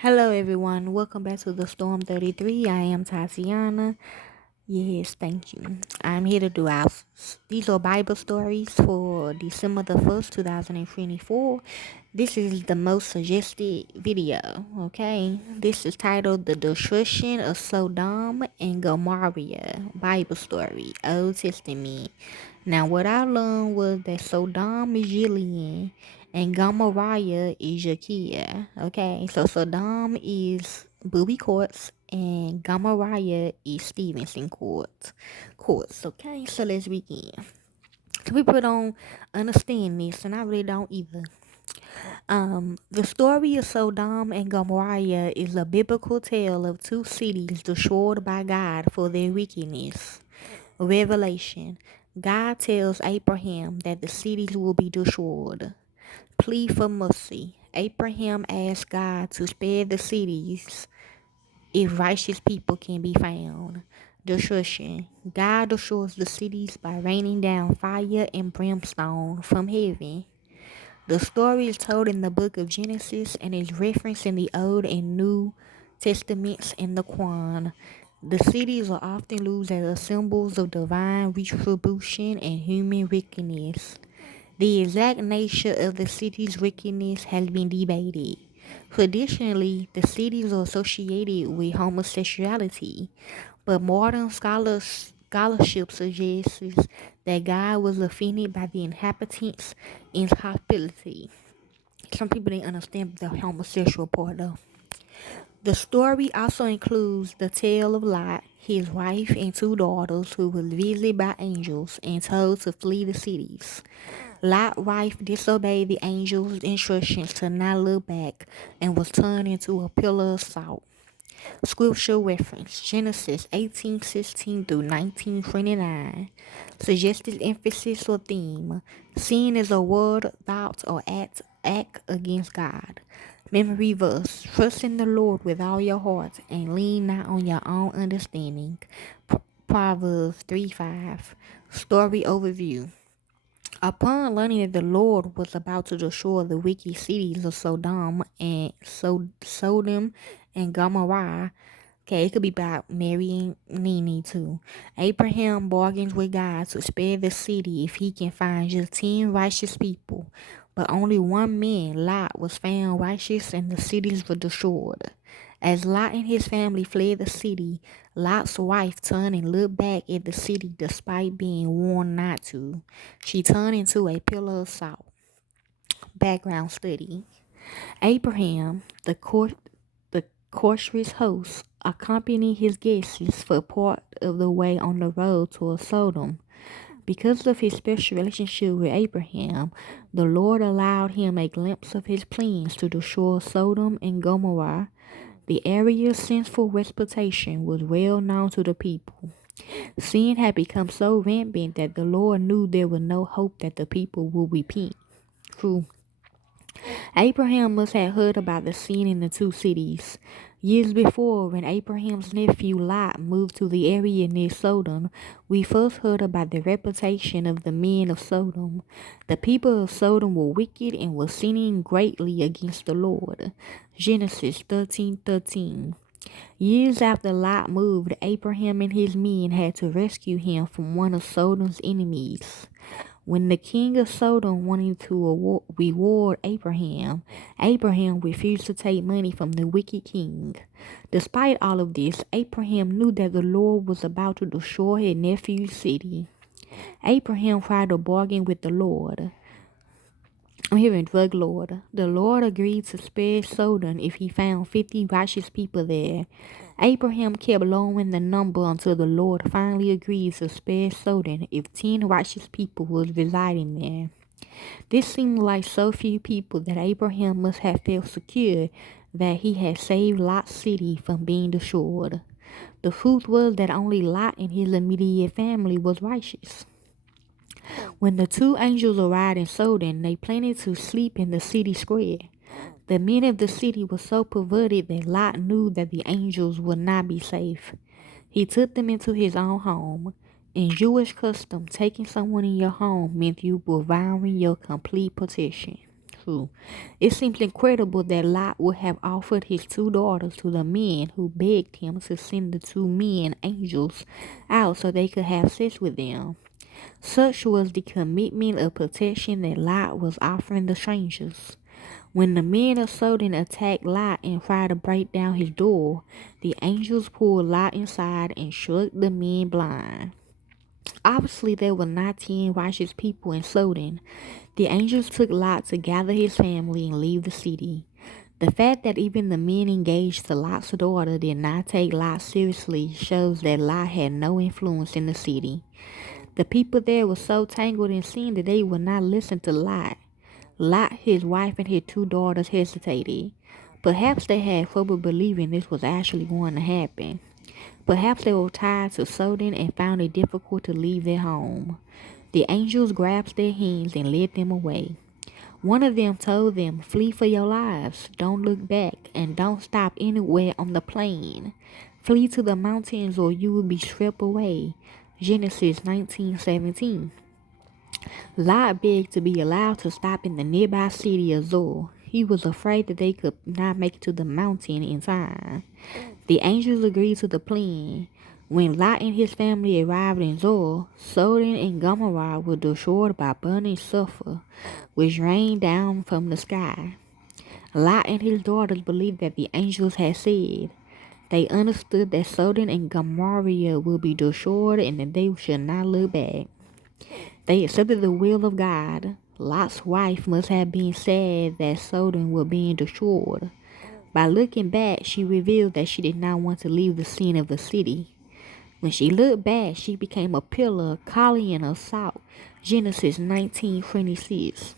Hello, everyone. Welcome back to the Storm 33. I am Tatiana. Yes, thank you. I'm here to do these are Bible stories for December the 1st, 2024. This is the most suggested video, okay? This is titled The Destruction of Sodom and Gomorrah Bible Story, Old Testament. Now, what I learned was that Sodom is Gilead and Gomorrah is Ezekiel. Okay, so Sodom is Bowie courts and Gomorrah is Stevenson courts. Okay, so let's begin. So people don't understand this, and I really don't either. The story of Sodom and Gomorrah is a biblical tale of two cities destroyed by God for their wickedness. Revelation. God tells Abraham that the cities will be destroyed. Plea for mercy. Abraham asked God to spare the cities if righteous people can be found. Destruction. God destroys the cities by raining down fire and brimstone from heaven. The story is told in the book of Genesis and is referenced in the Old and New Testaments in the Quran. The cities are often used as symbols of divine retribution and human wickedness. The exact nature of the city's wickedness has been debated. Traditionally, the cities are associated with homosexuality, but modern scholarship suggests that God was offended by the inhabitants' inhospitality. Some people didn't understand the homosexual part though. The story also includes the tale of Lot, his wife, and two daughters who were visited by angels and told to flee the cities. Lot's wife disobeyed the angel's instructions to not look back and was turned into a pillar of salt. Scripture reference Genesis 18:16 through 19:29. Suggested emphasis or theme: sin is a word, thought, or act against God. Memory verse: trust in the Lord with all your heart and lean not on your own understanding. Proverbs 3:5. Story overview. Upon learning that the Lord was about to destroy the wicked cities of Sodom and Gomorrah, okay, it could be about marrying Nini too. Abraham bargains with God to spare the city if he can find just 10 righteous people. But only one man, Lot, was found righteous and the cities were destroyed. As Lot and his family fled the city, Lot's wife turned and looked back at the city despite being warned not to. She turned into a pillar of salt. Background study. Abraham, the courteous host, accompanied his guests for part of the way on the road toward Sodom. Because of his special relationship with Abraham, the Lord allowed him a glimpse of his plans to destroy Sodom and Gomorrah. The area's sinful reputation was well known to the people. Sin had become so rampant that the Lord knew there was no hope that the people would repent. True. Abraham must have heard about the sin in the two cities. Years before, when Abraham's nephew Lot moved to the area near Sodom, we first heard about the reputation of the men of Sodom. The people of Sodom were wicked and were sinning greatly against the Lord. Genesis 13:13. Years after Lot moved, Abraham and his men had to rescue him from one of Sodom's enemies. When the king of Sodom wanted to reward Abraham, Abraham refused to take money from the wicked king. Despite all of this, Abraham knew that the Lord was about to destroy his nephew's city. Abraham tried to bargain with the Lord. I'm hearing drug Lord. The Lord agreed to spare Sodom if he found 50 righteous people there. Abraham kept lowering the number until the Lord finally agreed to spare Sodom if 10 righteous people was residing there. This seemed like so few people that Abraham must have felt secure that he had saved Lot's city from being destroyed. The truth was that only Lot and his immediate family was righteous. When the two angels arrived in Sodom, they planned to sleep in the city square. The men of the city were so perverted that Lot knew that the angels would not be safe. He took them into his own home. In Jewish custom, taking someone in your home meant you were vowing your complete protection. 2. It seems incredible that Lot would have offered his 2 daughters to the men who begged him to send the 2 men angels out so they could have sex with them. Such was the commitment of protection that Lot was offering the strangers. When the men of Sodom attacked Lot and tried to break down his door, the angels pulled Lot inside and struck the men blind. Obviously, there were not 10 righteous people in Sodom. The angels took Lot to gather his family and leave the city. The fact that even the men engaged to Lot's daughter did not take Lot seriously shows that Lot had no influence in the city. The people there were so tangled in sin that they would not listen to Lot. Lot, his wife, and his 2 daughters hesitated. Perhaps they had trouble believing this was actually going to happen. Perhaps they were tied to Sodom and found it difficult to leave their home. The angels grasped their hands and led them away. One of them told them, "Flee for your lives. Don't look back and don't stop anywhere on the plain. Flee to the mountains or you will be swept away." Genesis 19:17. Lot begged to be allowed to stop in the nearby city of Zoar. He was afraid that they could not make it to the mountain in time. The angels agreed to the plan. When Lot and his family arrived in Zoar, Sodom and Gomorrah were destroyed by burning sulfur, which rained down from the sky. Lot and his daughters believed that the angels had said. They understood that Sodom and Gomorrah would be destroyed and that they should not look back. They accepted the will of God. Lot's wife must have been sad that Sodom was being destroyed. By looking back, she revealed that she did not want to leave the scene of the city. When she looked back, she became a pillar, calling and a salt. Genesis 19:26.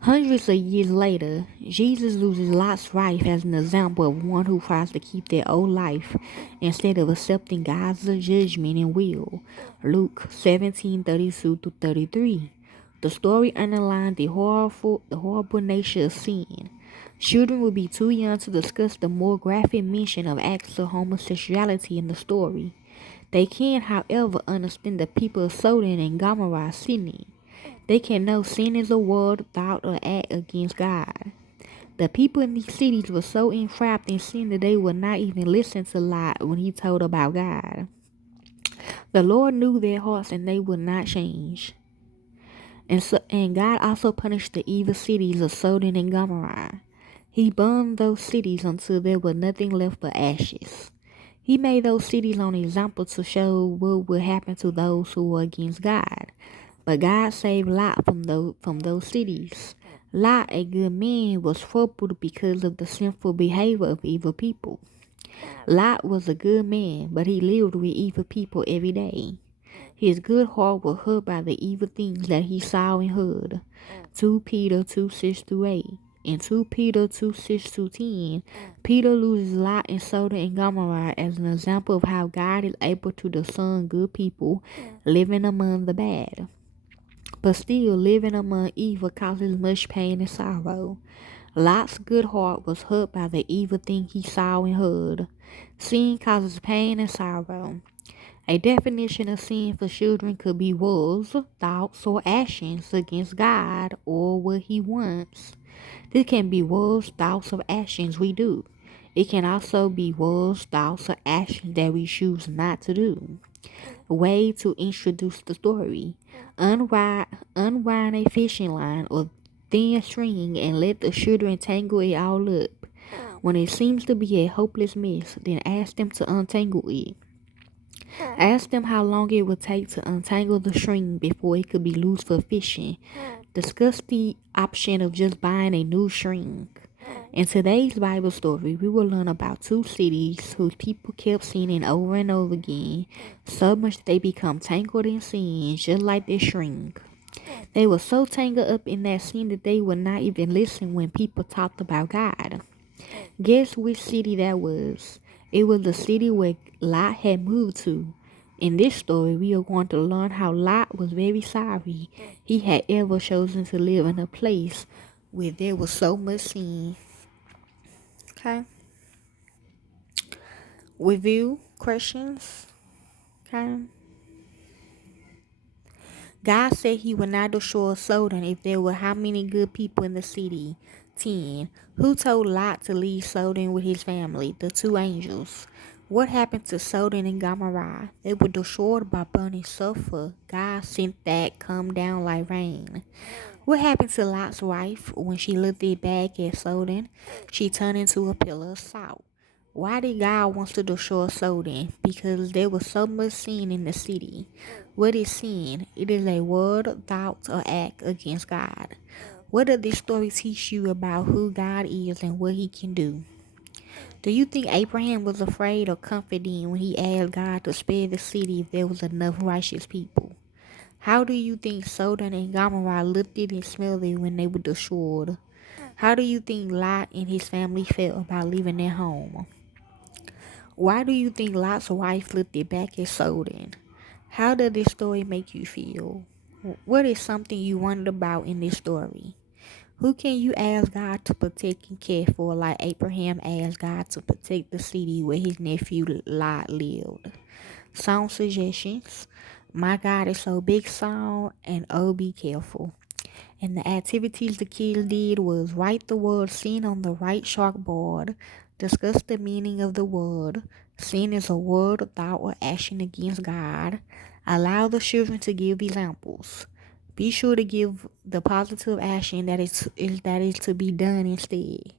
Hundreds of years later, Jesus uses Lot's wife as an example of one who tries to keep their old life instead of accepting God's judgment and will. Luke 17:32-33. The story underlined the horrible nature of sin. Children would be too young to discuss the more graphic mention of acts of homosexuality in the story. They can, however, understand the people of Sodom and Gomorrah sinning. They can know sin is a word, thought, or act against God. The people in these cities were so entrapped in sin that they would not even listen to Lot when he told about God. The Lord knew their hearts and they would not change. And God also punished the evil cities of Sodom and Gomorrah. He burned those cities until there was nothing left but ashes. He made those cities an example to show what would happen to those who were against God. But God saved Lot from those cities. Lot, a good man, was troubled because of the sinful behavior of evil people. Lot was a good man, but he lived with evil people every day. His good heart was hurt by the evil things that he saw and heard. 2 Peter 2:6-8. In 2 Peter 2:6-10, Peter uses Lot and Sodom and Gomorrah as an example of how God is able to discern good people living among the bad. But still, living among evil causes much pain and sorrow. Lot's good heart was hurt by the evil thing he saw and heard. Sin causes pain and sorrow. A definition of sin for children could be words, thoughts, or actions against God or what He wants. This can be words, thoughts, or actions we do. It can also be words, thoughts, or actions that we choose not to do. Way to introduce the story. Unwind a fishing line or thin string and let the children tangle it all up. When it seems to be a hopeless mess, then ask them to untangle it. Ask them how long it would take to untangle the string before it could be loose for fishing. Discuss the option of just buying a new string. In today's Bible story, we will learn about 2 cities whose people kept sinning over and over again, so much that they become tangled in sin, just like this string. They were so tangled up in that sin that they would not even listen when people talked about God. Guess which city that was? It was the city where Lot had moved to. In this story, we are going to learn how Lot was very sorry he had ever chosen to live in a place where there was so much sin. Okay. Review questions. Okay. God said he would not destroy Sodom if there were how many good people in the city? 10. Who told Lot to leave Sodom with his family? The two angels. What happened to Sodom and Gomorrah? They were destroyed by burning sulfur. God sent that come down like rain. What happened to Lot's wife when she looked back at Sodom? She turned into a pillar of salt. Why did God want to destroy Sodom? Because there was so much sin in the city. What is sin? It is a word, thought, or act against God. What does this story teach you about who God is and what he can do? Do you think Abraham was afraid or confident when he asked God to spare the city if there was enough righteous people? How do you think Sodom and Gomorrah looked and smelled it when they were destroyed? How do you think Lot and his family felt about leaving their home? Why do you think Lot's wife looked it back at Sodom? How does this story make you feel? What is something you wondered about in this story? Who can you ask God to protect and care for like Abraham asked God to protect the city where his nephew Lot lived? Song suggestions. My God is so big song and oh be careful. And the activities the kids did was write the word sin on the right chalkboard, discuss the meaning of the word. Sin is a word, thought, or action against God. Allow the children to give examples. Be sure to give the positive action that is to be done instead.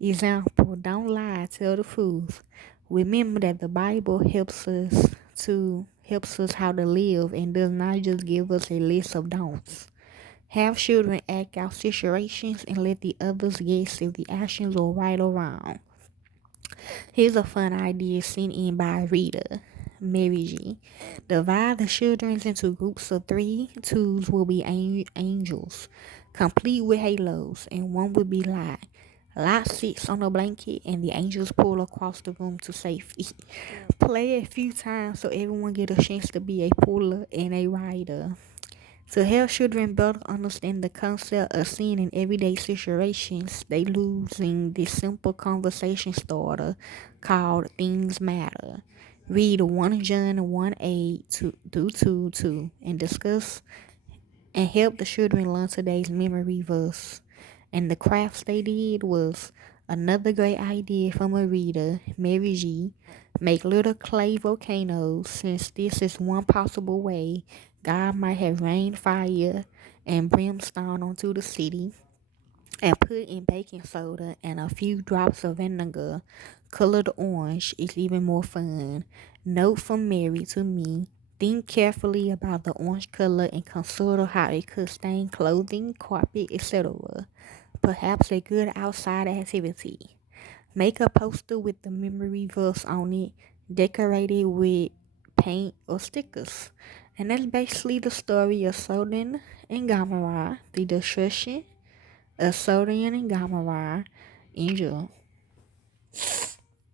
Example, don't lie, tell the truth. Remember that the Bible helps us how to live and does not just give us a list of don'ts. Have children act out situations and let the others guess if the actions are right or wrong. Here's a fun idea sent in by Rita. Mary G. Divide the children into groups of three. Twos will be angels, complete with halos, and one will be Lot. Lot sits on a blanket and the angels pull across the room to safety. Play a few times so everyone get a chance to be a puller and a rider. To help children better understand the concept of sin in everyday situations, they using this simple conversation starter called Things Matter. Read 1 John 1:8 through 2 and discuss and help the children learn today's memory verse. And the crafts they did was another great idea from a reader, Mary G. Make little clay volcanoes, since this is one possible way God might have rained fire and brimstone onto the city, and put in baking soda and a few drops of vinegar. Colored orange is even more fun. Note from Mary to me. Think carefully about the orange color and consider how it could stain clothing, carpet, etc. Perhaps a good outside activity. Make a poster with the memory verse on it, decorate it with paint or stickers. And that's basically the story of Sodom and Gomorrah, the destruction of Sodom and Gomorrah. Enjoy.